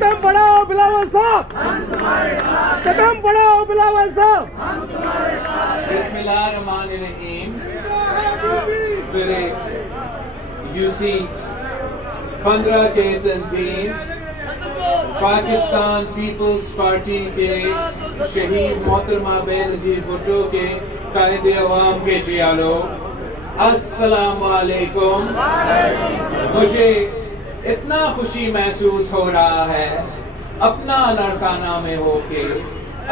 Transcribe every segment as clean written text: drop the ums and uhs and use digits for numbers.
قدم بڑھاؤ بلاول صاحب، قدم بڑھاؤ بلاول صاحب. بسم اللہ الرحمن الرحیم. میرے UC 15 کے تنظیم پاکستان پیپلز پارٹی کے شہید محترمہ بے نظیر بھٹو کے قائد عوام کے جیالو، السلام علیکم. مجھے اتنا خوشی محسوس ہو رہا ہے اپنا لڑکانہ میں ہو کے،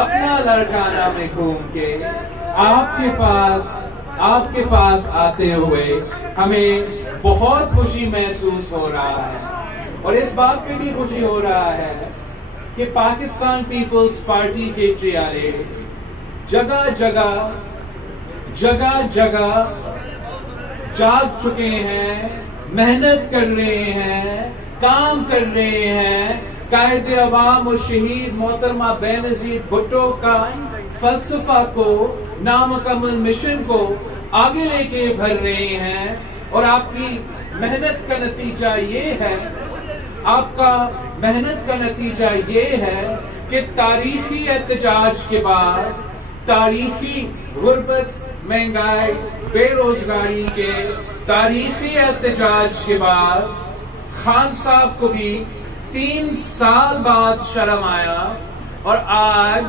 اپنا لڑکانہ میں گھوم کے آپ کے پاس آتے ہوئے ہمیں بہت خوشی محسوس ہو رہا ہے. اور اس بات پہ بھی خوشی ہو رہا ہے کہ پاکستان پیپلز پارٹی کے چیالے جگہ جگہ جاگ چکے ہیں، محنت کر رہے ہیں، کام کر رہے ہیں، قائد عوام اور شہید محترمہ بے نظیر بھٹو کا فلسفہ کو، نامکمل مشن کو آگے لے کے بڑھ رہے ہیں. اور آپ کی محنت کا نتیجہ یہ ہے، کہ تاریخی احتجاج کے بعد، تاریخی غربت، مہنگائی، بے روزگاری کے تاریخی احتجاج کے بعد خان صاحب کو بھی 3 سال بعد شرم آیا اور آج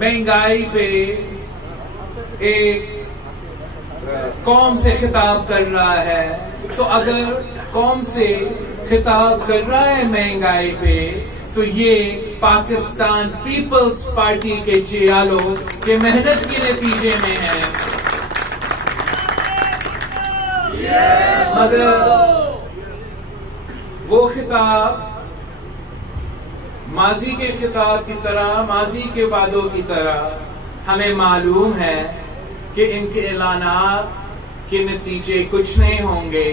مہنگائی پہ ایک قوم سے خطاب کر رہا ہے. تو اگر قوم سے خطاب کر رہا ہے مہنگائی پہ، تو یہ پاکستان پیپلز پارٹی کے چیالوں کے محنت کے نتیجے میں ہے. مگر وہ خطاب ماضی کے خطاب کی طرح، ماضی کے وعدوں کی طرح ہمیں معلوم ہے کہ ان کے اعلانات کے نتیجے کچھ نہیں ہوں گے.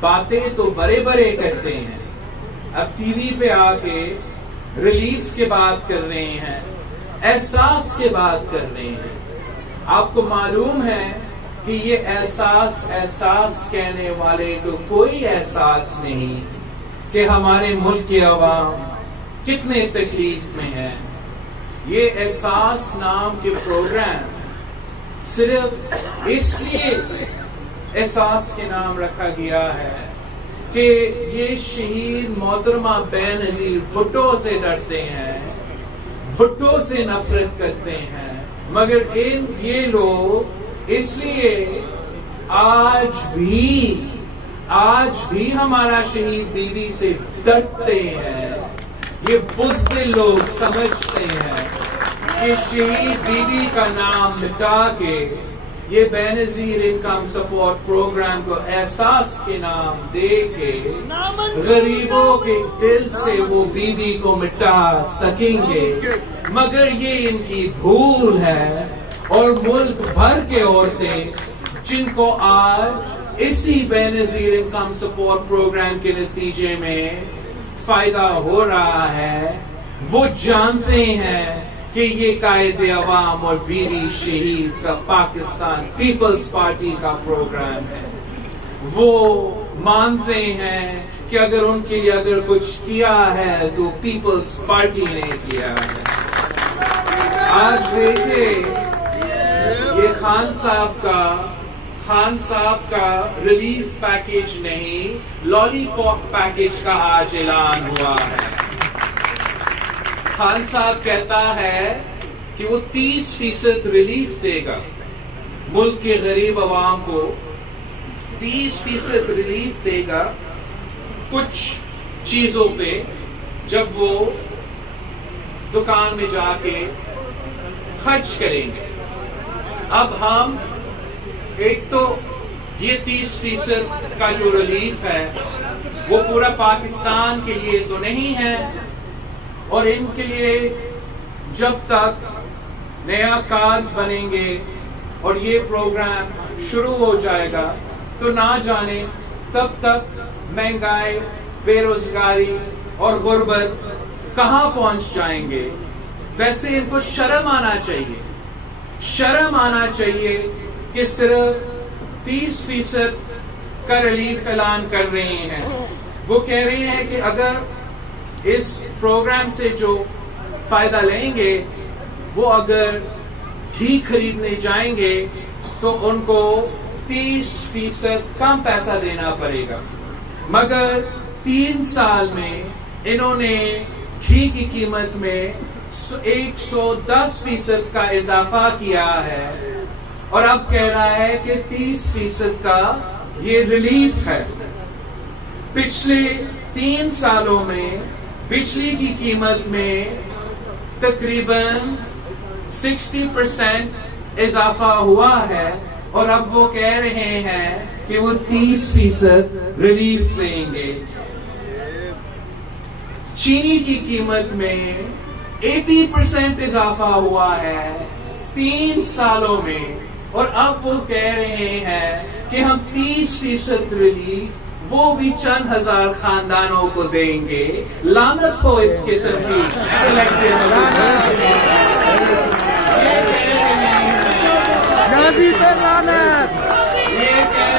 باتیں تو بڑے کرتے ہیں، اب ٹی وی پہ آ کے ریلیف کے بات کر رہے ہیں، احساس کے بات کر رہے ہیں. آپ کو معلوم ہے کہ یہ احساس کہنے والے کو کوئی احساس نہیں کہ ہمارے ملک کے عوام کتنے تکلیف میں ہیں. یہ احساس نام کے پروگرام صرف اس لیے احساس کے نام رکھا گیا ہے کہ یہ شہید محترمہ بے نظیر بھٹو سے ڈرتے ہیں، بھٹو سے نفرت کرتے ہیں. مگر یہ لوگ اس لیے آج بھی ہمارا شہید بیوی سے ڈرتے ہیں. یہ بزدل لوگ سمجھتے ہیں کہ شہید بیوی کا نام مٹا کے یہ بے نظیر انکم سپورٹ پروگرام کو احساس کے نام دے کے غریبوں کے دل سے وہ بیوی کو مٹا سکیں گے. مگر یہ ان کی بھول ہے. اور ملک بھر کے عورتیں جن کو آج اسی بے نظیر انکم سپورٹ پروگرام کے نتیجے میں فائدہ ہو رہا ہے، وہ جانتے ہیں کہ یہ قائد عوام اور بیوی شہید کا پاکستان پیپلز پارٹی کا پروگرام ہے. وہ مانتے ہیں کہ اگر ان کے لیے اگر کچھ کیا ہے تو پیپلز پارٹی نے کیا ہے. آج دیکھیں یہ خان صاحب کا ریلیف پیکیج نہیں، لالی پاپ پیکیج کا آج اعلان ہوا ہے. خان صاحب کہتا ہے کہ وہ 30% ریلیف دے گا ملک کے غریب عوام کو، 30% ریلیف دے گا کچھ چیزوں پہ جب وہ دکان میں جا کے خرچ کریں گے. اب ہم ایک تو یہ 30% کا جو ریلیف ہے وہ پورا پاکستان کے لیے تو نہیں ہے، اور ان کے لیے جب تک نیا کارڈز بنیں گے اور یہ پروگرام شروع ہو جائے گا تو نہ جانے تب تک مہنگائی، بے روزگاری اور غربت کہاں پہنچ جائیں گے. ویسے ان کو شرم آنا چاہیے کہ صرف 30% کا ریلیف اعلان کر رہے ہیں. وہ کہہ رہے ہیں کہ اگر اس پروگرام سے جو فائدہ لیں گے وہ اگر گھی خریدنے جائیں گے تو ان کو 30% کم پیسہ دینا پڑے گا، مگر 3 سال میں انہوں نے گھی کی قیمت میں 110% کا اضافہ کیا ہے، اور اب کہہ رہا ہے کہ 30% کا یہ ریلیف ہے۔ پچھلے 3 سالوں میں بجلی کی قیمت میں تقریباً 60% اضافہ ہوا ہے، اور اب وہ کہہ رہے ہیں کہ وہ 30% ریلیف دیں گے۔ چینی کی قیمت میں 80% اضافہ ہوا ہے 3 سالوں میں، اور اب وہ کہہ رہے ہیں کہ ہم 30% ریلیف وہ بھی چند ہزار خاندانوں کو دیں گے۔ لعنت ہو اس قسم کی یہ کہہ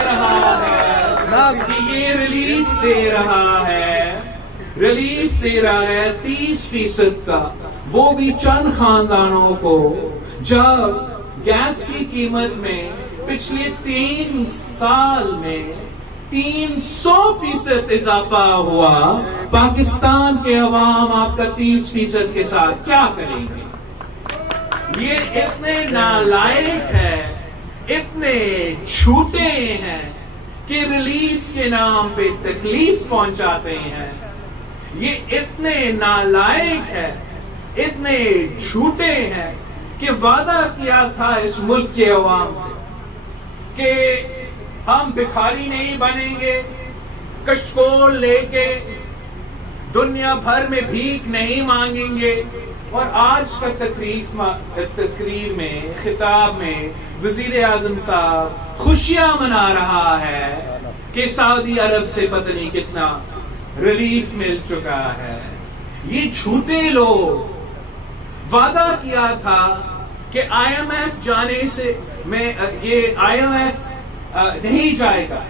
رہا ہے کہ یہ ریلیف دے رہا ہے، ریلیف دے رہا ہے 30% کا، وہ بھی چند خاندانوں کو۔ جب گیس کی قیمت میں پچھلے 3 سال میں 300% اضافہ ہوا، پاکستان کے عوام آپ کا 30% کے ساتھ کیا کریں گے؟ یہ اتنے نالائق ہیں، اتنے جھوٹے ہیں کہ ریلیف کے نام پہ تکلیف پہنچاتے ہیں۔ یہ اتنے نالائق ہیں، اتنے جھوٹے ہیں کہ وعدہ کیا تھا اس ملک کے عوام سے کہ ہم بھکاری نہیں بنیں گے، کشکول لے کے دنیا بھر میں بھیک نہیں مانگیں گے، اور آج کا تقریر میں خطاب میں وزیر اعظم صاحب خوشیاں منا رہا ہے کہ سعودی عرب سے پتہ نہیں کتنا ریلیف مل چکا ہے۔ یہ جھوٹے لوگ وعدہ کیا تھا کہ آئی ایم ایف جانے سے یہ آئی ایم ایف نہیں جائے گا،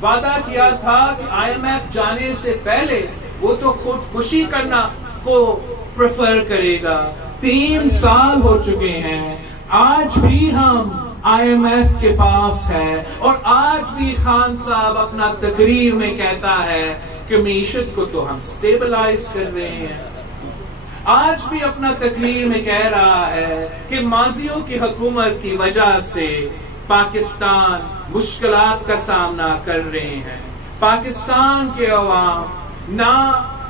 وعدہ کیا تھا کہ آئی ایم ایف جانے سے پہلے وہ تو خودکشی کرنا کو پریفر کرے گا۔ 3 سال ہو چکے ہیں، آج بھی ہم آئی ایم ایف کے پاس ہے، اور آج بھی خان صاحب اپنا تقریر میں کہتا ہے کہ معیشت کو تو ہم سٹیبلائز کر رہے ہیں۔ آج بھی اپنا تقریر میں کہہ رہا ہے کہ ماضیوں کی حکومت کی وجہ سے پاکستان مشکلات کا سامنا کر رہے ہیں۔ پاکستان کے عوام نہ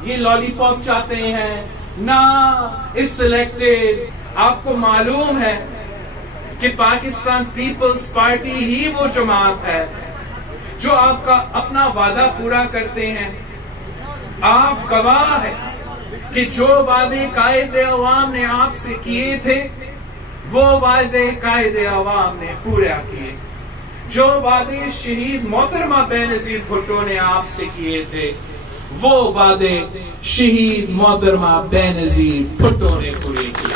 یہ لالی پاپ چاہتے ہیں، نہ اس سلیکٹڈ۔ آپ کو معلوم ہے کہ پاکستان پیپلز پارٹی ہی وہ جماعت ہے جو آپ کا اپنا وعدہ پورا کرتے ہیں۔ آپ گواہ ہیں کہ جو وعدے قائد عوام نے آپ سے کیے تھے وہ وعدے قائد عوام نے پورا کیے۔ جو وعدے شہید محترمہ بینظیر بھٹو نے آپ سے کیے تھے وہ وعدے شہید محترمہ بینظیر بھٹو نے پورے کیے۔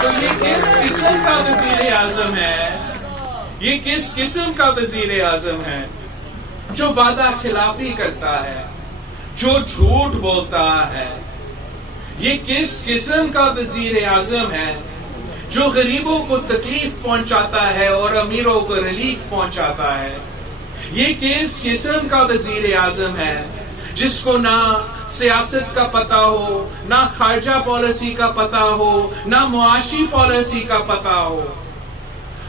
تو یہ کس قسم کا وزیر اعظم ہے؟ یہ کس قسم کا وزیر اعظم ہے جو وعدہ خلافی کرتا ہے، جو جھوٹ بولتا ہے؟ یہ کس قسم کا وزیر اعظم ہے جو غریبوں کو تکلیف پہنچاتا ہے اور امیروں کو ریلیف پہنچاتا ہے؟ یہ کس قسم کا وزیر اعظم ہے جس کو نہ سیاست کا پتہ ہو، نہ خارجہ پالیسی کا پتہ ہو، نہ معاشی پالیسی کا پتہ ہو؟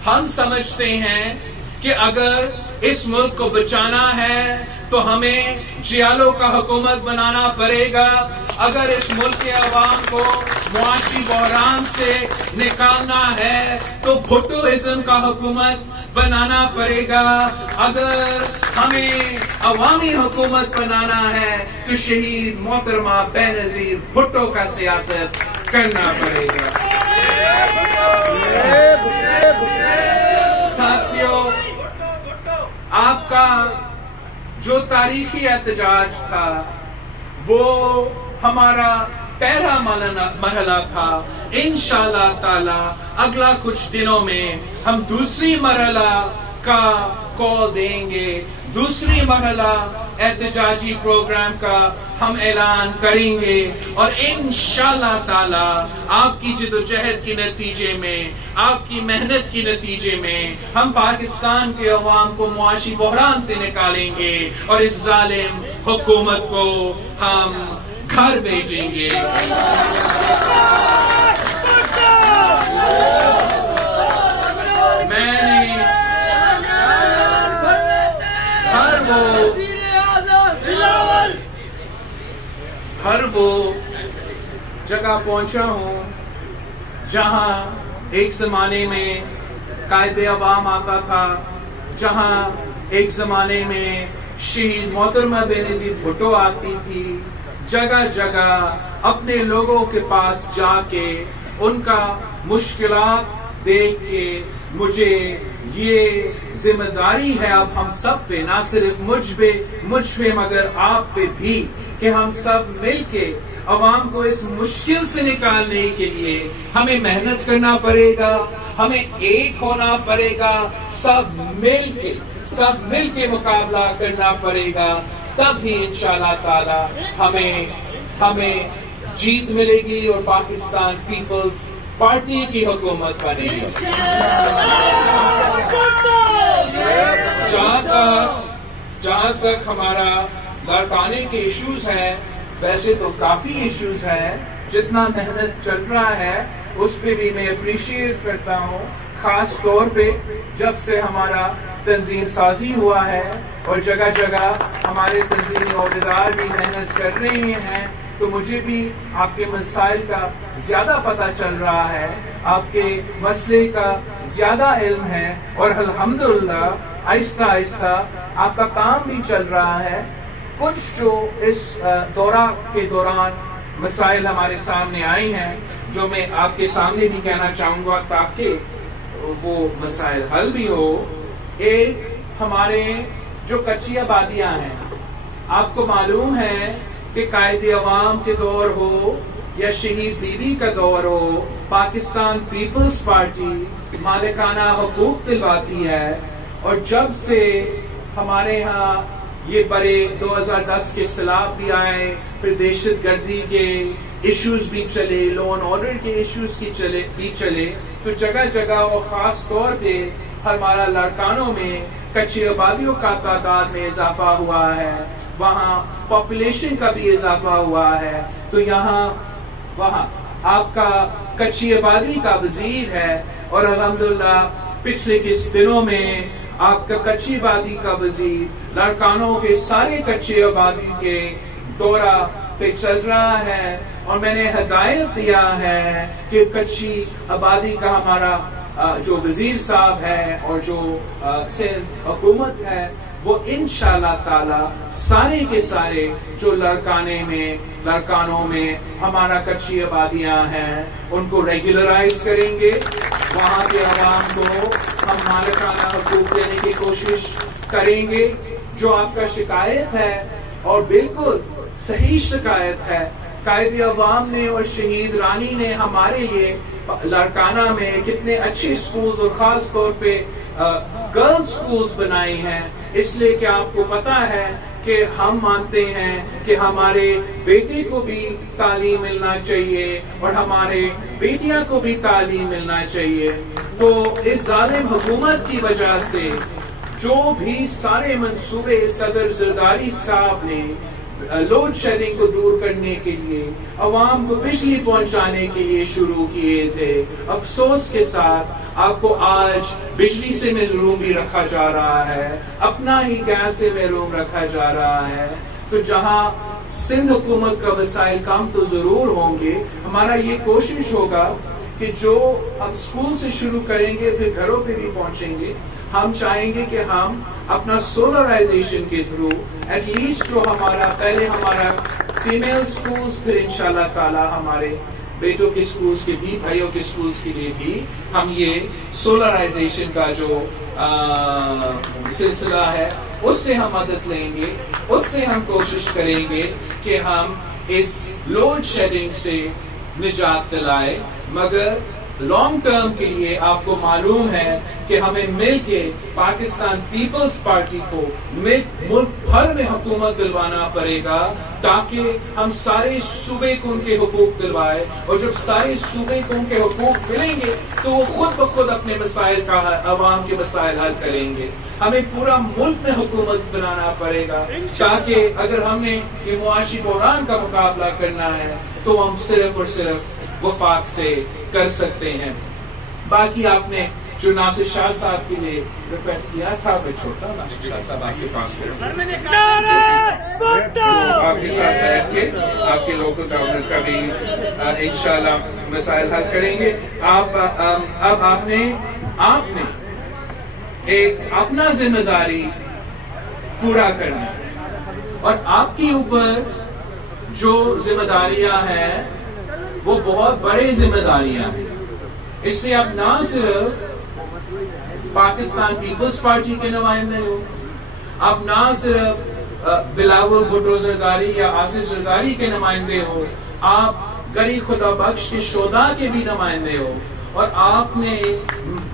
ہم سمجھتے ہیں کہ اگر اس ملک کو بچانا ہے تو ہمیں جیالوں کا حکومت بنانا پڑے گا۔ اگر اس ملک کے عوام کو معاشی بحران سے نکالنا ہے تو بھٹوازم کا حکومت بنانا پڑے گا۔ اگر ہمیں عوامی حکومت بنانا ہے تو شہید محترمہ بینظیر بھٹو کا سیاست کرنا پڑے گا۔ ساتھیوں، آپ کا جو تاریخی احتجاج تھا وہ ہمارا پہلا مرحلہ تھا۔ انشاءاللہ تعالی اگلا کچھ دنوں میں ہم دوسری مرحلہ کا کال دیں گے. دوسری مرحلہ احتجاجی پروگرام کا ہم اعلان کریں گے اور انشاءاللہ تعالی آپ کی جدوجہد کے نتیجے میں، آپ کی محنت کے نتیجے میں ہم پاکستان کے عوام کو معاشی بحران سے نکالیں گے اور اس ظالم حکومت کو ہم گھر بھیجیں گے. میں نے ہر وہ جگہ پہنچا ہوں جہاں ایک زمانے میں قائد عوام آتا تھا، جہاں ایک زمانے میں شہید محترمہ بینظیر بھٹو آتی تھی. جگہ جگہ اپنے لوگوں کے پاس جا کے ان کا مشکلات دیکھ کے مجھے یہ ذمہ داری ہے اب ہم سب پہ، نہ صرف مجھ پہ مگر آپ پہ بھی، کہ ہم سب مل کے عوام کو اس مشکل سے نکالنے کے لیے ہمیں محنت کرنا پڑے گا، ہمیں ایک ہونا پڑے گا، سب مل کے مقابلہ کرنا پڑے گا. تب ہی انشاءاللہ تعالی ہمیں جیت ملے گی اور پاکستان پیپلز پارٹی کی حکومت بنے گی. جہاں تک ہمارا لاڑکانے کے ایشوز ہیں، ویسے تو کافی ایشوز ہیں. جتنا محنت چل رہا ہے اس پہ بھی میں اپریشیٹ کرتا ہوں، خاص طور پہ جب سے ہمارا تنظیم سازی ہوا ہے اور جگہ جگہ ہمارے تنظیمی عہدیدار بھی محنت کر رہے ہیں، تو مجھے بھی آپ کے مسائل کا زیادہ پتہ چل رہا ہے، آپ کے مسئلے کا زیادہ علم ہے اور الحمدللہ آہستہ آہستہ آپ کا کام بھی چل رہا ہے. کچھ جو اس دورہ کے دوران مسائل ہمارے سامنے آئے ہیں جو میں آپ کے سامنے بھی کہنا چاہوں گا تاکہ وہ مسائل حل بھی ہو. ایک ہمارے جو کچی آبادیاں ہیں، آپ کو معلوم ہے کہ قائد عوام کے دور ہو یا شہید بیوی کا دور ہو، پاکستان پیپلز پارٹی مالکانہ حقوق دلواتی ہے. اور جب سے ہمارے ہاں یہ بڑے 2010 کے سیلاب بھی آئے، پھر دہشت گردی کے ایشوز بھی چلے، لا اینڈ آرڈر کے ایشوز بھی چلے، تو جگہ جگہ اور خاص طور پہ ہمارا لاڑکانوں میں کچی آبادیوں کا تعداد میں اضافہ ہوا ہے، وہاں پاپولیشن کا بھی اضافہ ہوا ہے. تو وہاں آپ کا کچی آبادی کا وزیر ہے اور الحمدللہ پچھلے کچھ دنوں میں آپ کا کچی آبادی کا وزیر لاڑکانوں کے سارے کچی آبادی کے دورہ پہ چل رہا ہے. اور میں نے ہدایت دیا ہے کہ کچی آبادی کا ہمارا جو وزیر صاحب ہے اور جو حکومت ہے وہ انشاءاللہ تعالی سارے کے سارے جو لاڑکانوں میں ہمارا کچی آبادیاں ہیں ان کو ریگولرائز کریں گے. وہاں کے عوام کو ہم مالکانہ حقوق دینے کی کوشش کریں گے. جو آپ کا شکایت ہے اور بالکل صحیح شکایت ہے، قائد عوام نے اور شہید رانی نے ہمارے لیے لاڑکانہ میں کتنے اچھے سکولز اور خاص طور پہ گرلز سکولز بنائے ہیں، اس لیے کہ آپ کو پتا ہے کہ ہم مانتے ہیں کہ ہمارے بیٹے کو بھی تعلیم ملنا چاہیے اور ہمارے بیٹیاں کو بھی تعلیم ملنا چاہیے. تو اس ظالم حکومت کی وجہ سے جو بھی سارے منصوبے صدر زرداری صاحب نے لوڈ شیڈنگ کو دور کرنے کے لیے، عوام کو بجلی پہنچانے کے لیے شروع کیے تھے، افسوس کے ساتھ آپ کو آج بجلی سے محروم بھی رکھا جا رہا ہے، اپنا ہی گیس سے محروم رکھا جا رہا ہے. تو جہاں سندھ حکومت کا وسائل کم تو ضرور ہوں گے، ہمارا یہ کوشش ہوگا کہ جو ہم اسکول سے شروع کریں گے پھر گھروں پہ بھی پہنچیں گے. ہم چاہیں گے کہ ہم اپنا سولرائزیشن کے تھرو ایٹ لیسٹ جو پہلے ہمارا فیمیل سکولز، پھر انشاءاللہ تعالی ہمارے بیٹوں کے سکولز کے بھی، بھائیوں کے سکولز کے لیے بھی ہم یہ سولرائزیشن کا جو سلسلہ ہے اس سے ہم مدد لیں گے. اس سے ہم کوشش کریں گے کہ ہم اس لوڈ شیڈنگ سے نجات دلائے. مگر لانگ ٹرم کے لیے آپ کو معلوم ہے کہ ہمیں مل کے پاکستان پیپلز پارٹی کو ملک بھر میں حکومت دلوانا پڑے گا تاکہ ہم سارے صوبے کو ان کے حقوق دلوائے، اور جب سارے صوبے کو ان کے حقوق ملیں گے تو وہ خود بخود اپنے مسائل کا عوام کے مسائل حل کریں گے۔ ہمیں پورا ملک میں حکومت بنانا پڑے گا تاکہ اگر ہم نے یہ معاشی بحران کا مقابلہ کرنا ہے تو ہم صرف اور صرف وفاق سے کر سکتے ہیں۔ باقی آپ نے جو ناصر شاہ صاحب کے لیے ریکویسٹ کیا تھا، میں چھوٹا ناصر شاہ صاحب آپ کے پاس آپ کے ساتھ بیٹھ کے آپ کے لوکل گورنمنٹ کا بھی انشاءاللہ مسائل حل کریں گے۔ اب آپ نے ایک اپنا ذمہ داری پورا کرنا ہے، اور آپ کے اوپر جو ذمہ داریاں ہیں وہ بہت بڑے ذمہ داریاں ہیں۔ اس سے آپ نہ صرف پاکستان پیپلز پارٹی کے نمائندے ہو، آپ نہ صرف بلاول بھٹو زرداری یا آصف زرداری کے نمائندے ہو، آپ گری خدا بخش کے شہداء کے بھی نمائندے ہو، اور آپ نے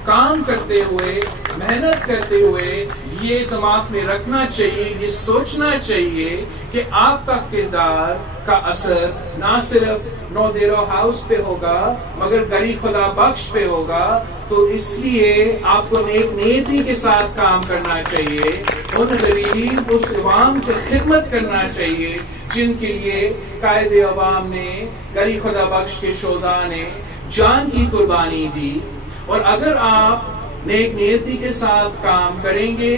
کام کرتے ہوئے، محنت کرتے ہوئے یہ دماغ میں رکھنا چاہیے، یہ سوچنا چاہیے کہ آپ کا کردار کا اثر نہ صرف نو دیرو ہاؤس پہ ہوگا مگر گری خدا بخش پہ ہوگا۔ تو اس لیے آپ کو نیک نیتی کے ساتھ کام کرنا چاہیے، ان غریب اس عوام کی خدمت کرنا چاہیے جن کے لیے قائد عوام نے، گری خدا بخش کے شہداء نے جان کی قربانی دی۔ اور اگر آپ نیک نیتی کے ساتھ کام کریں گے،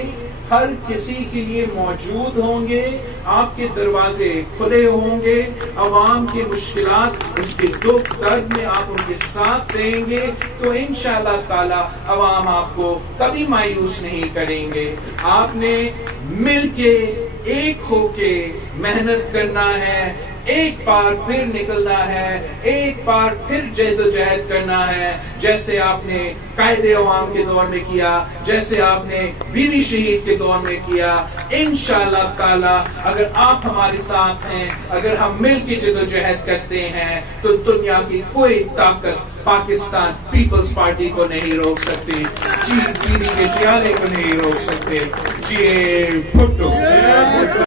ہر کسی کے لیے موجود ہوں گے، آپ کے دروازے کھلے ہوں گے، عوام کی مشکلات، اس کے دکھ درد میں آپ ان کے ساتھ رہیں گے، تو انشاءاللہ تعالی عوام آپ کو کبھی مایوس نہیں کریں گے۔ آپ نے مل کے ایک ہو کے محنت کرنا ہے، ایک بار پھر نکلنا ہے، ایک بار پھر جد و جہد کرنا ہے، جیسے آپ نے قائد عوام کے دور میں کیا، جیسے آپ نے بی بی شہید کے دور میں کیا۔ انشاءاللہ تعالی اگر آپ ہمارے ساتھ ہیں، اگر ہم مل کے جد و جہد کرتے ہیں تو دنیا کی کوئی طاقت پاکستان پیپلز پارٹی کو نہیں روک سکتی، جی بی بی کے جیالے کو نہیں روک سکتے، جی بھٹو